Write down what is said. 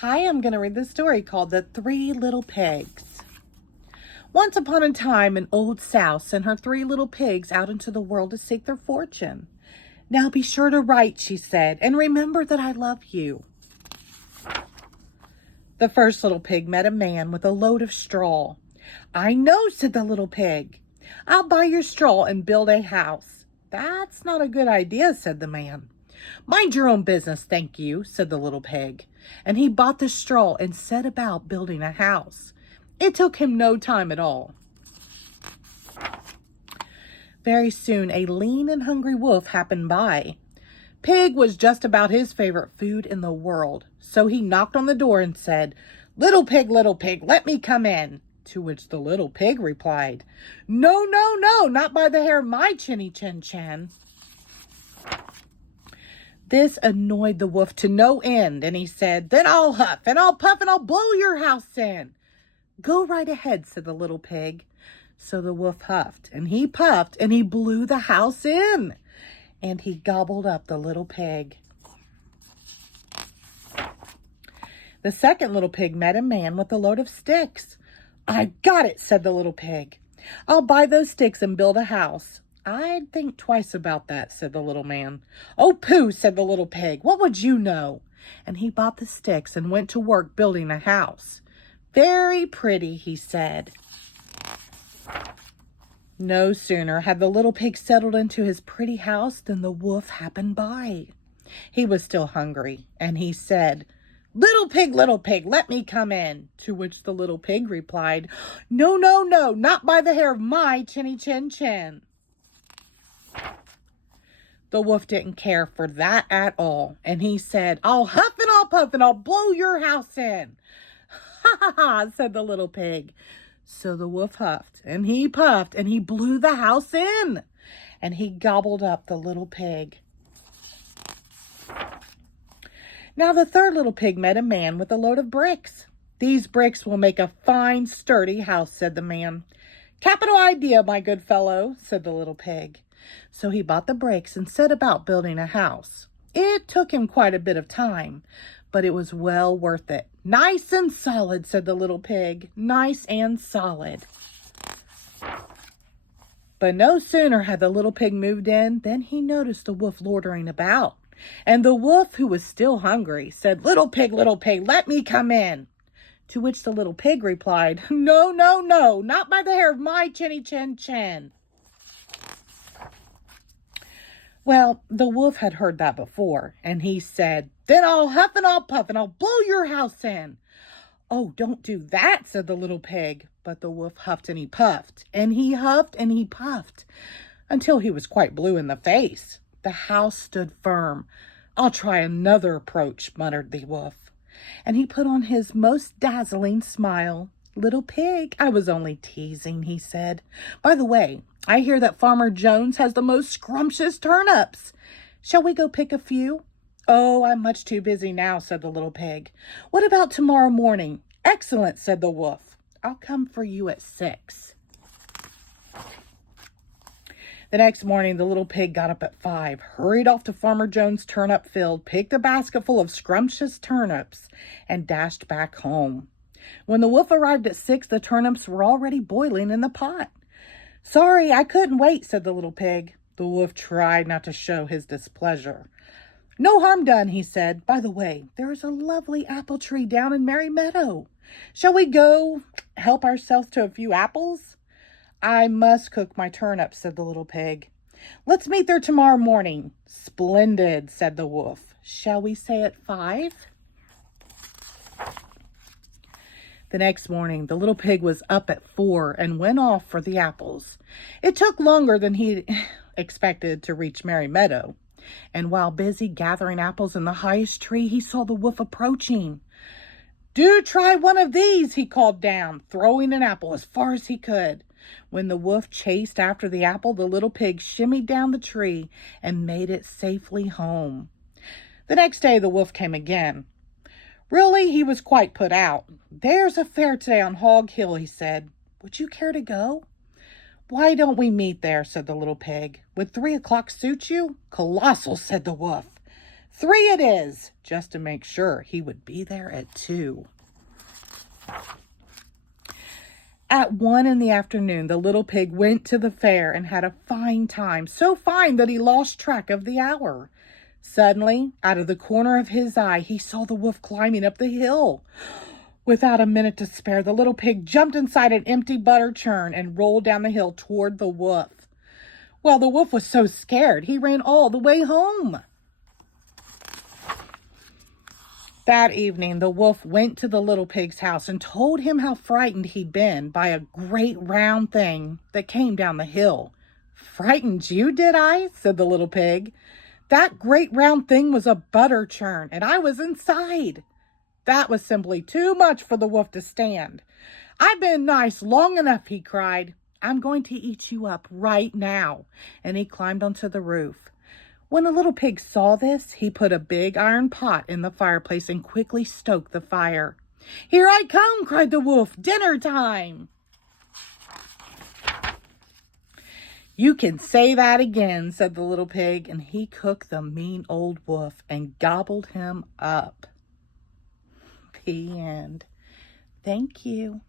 Hi, I'm going to read this story called The Three Little Pigs. Once upon a time, an old sow sent her three little pigs out into the world to seek their fortune. Now be sure to write, she said, and remember that I love you. The first little pig met a man with a load of straw. I know, said the little pig. I'll buy your straw and build a house. That's not a good idea, said the man. Mind your own business, thank you, said the little pig. And he bought the straw and set about building a house. It took him no time at all. Very soon, a lean and hungry wolf happened by. Pig was just about his favorite food in the world, so he knocked on the door and said, little pig, let me come in." To which the little pig replied, no, no, no, not by the hair of my chinny chin chin." This annoyed the wolf to no end, and he said, then I'll huff and I'll puff and I'll blow your house in. Go right ahead, said the little pig. So the wolf huffed and he puffed and he blew the house in, and he gobbled up the little pig. The second little pig met a man with a load of sticks. I got it, said the little pig. I'll buy those sticks and build a house. I'd think twice about that, said the little man. Oh, pooh, said the little pig. What would you know? And he bought the sticks and went to work building a house. Very pretty, he said. No sooner had the little pig settled into his pretty house than the wolf happened by. He was still hungry, and he said, little pig, let me come in. To which the little pig replied, no, no, no, not by the hair of my chinny chin chin. The wolf didn't care for that at all, and he said, I'll huff and I'll puff and I'll blow your house in. Ha ha ha, said the little pig. So the wolf huffed and he puffed and he blew the house in, and he gobbled up the little pig. Now the third little pig met a man with a load of bricks. These bricks will make a fine, sturdy house, said the man. Capital idea, my good fellow, said the little pig. So he bought the bricks and set about building a house. It took him quite a bit of time, but it was well worth it. Nice and solid, said the little pig. Nice and solid. But no sooner had the little pig moved in than he noticed the wolf loitering about. And the wolf, who was still hungry, said, little pig, let me come in. To which the little pig replied, no, no, no, not by the hair of my chinny chin chin. Well, the wolf had heard that before, and he said, then I'll huff and I'll puff and I'll blow your house in. Oh, don't do that, said the little pig. But the wolf huffed and he puffed, and he huffed and he puffed, until he was quite blue in the face. The house stood firm. I'll try another approach, muttered the wolf. And he put on his most dazzling smile. Little pig, I was only teasing, he said. By the way, I hear that Farmer Jones has the most scrumptious turnips. Shall we go pick a few? Oh, I'm much too busy now, said the little pig. What about tomorrow morning? Excellent, said the wolf. I'll come for you at 6. The next morning, the little pig got up at 5, hurried off to Farmer Jones' turnip field, picked a basket full of scrumptious turnips, and dashed back home. When the wolf arrived at 6, the turnips were already boiling in the pot. Sorry, I couldn't wait, said the little pig. The wolf tried not to show his displeasure. No harm done, he said. By the way, there is a lovely apple tree down in Merry Meadow. Shall we go help ourselves to a few apples? I must cook my turnips, said the little pig. Let's meet there tomorrow morning. Splendid, said the wolf. Shall we say at 5? The next morning, the little pig was up at 4 and went off for the apples. It took longer than he expected to reach Merry Meadow. And while busy gathering apples in the highest tree, he saw the wolf approaching. Do try one of these, he called down, throwing an apple as far as he could. When the wolf chased after the apple, the little pig shimmied down the tree and made it safely home. The next day, the wolf came again. Really, he was quite put out. There's a fair today on Hog Hill, he said. Would you care to go? Why don't we meet there, said the little pig. Would 3 o'clock suit you? Colossal, said the wolf. 3 it is, just to make sure he would be there at 2. At 1 in the afternoon, the little pig went to the fair and had a fine time, so fine that he lost track of the hour. Suddenly, out of the corner of his eye, he saw the wolf climbing up the hill. Without a minute to spare, the little pig jumped inside an empty butter churn and rolled down the hill toward the wolf. Well, the wolf was so scared, he ran all the way home. That evening, the wolf went to the little pig's house and told him how frightened he'd been by a great round thing that came down the hill. "Frightened you, did I?" said the little pig. "That great round thing was a butter churn, and I was inside." That was simply too much for the wolf to stand. "I've been nice long enough," he cried. "I'm going to eat you up right now." And he climbed onto the roof. When the little pig saw this, he put a big iron pot in the fireplace and quickly stoked the fire. "Here I come," cried the wolf. "Dinner time." "You can say that again," said the little pig, and he cooked the mean old wolf and gobbled him up. The end. Thank you.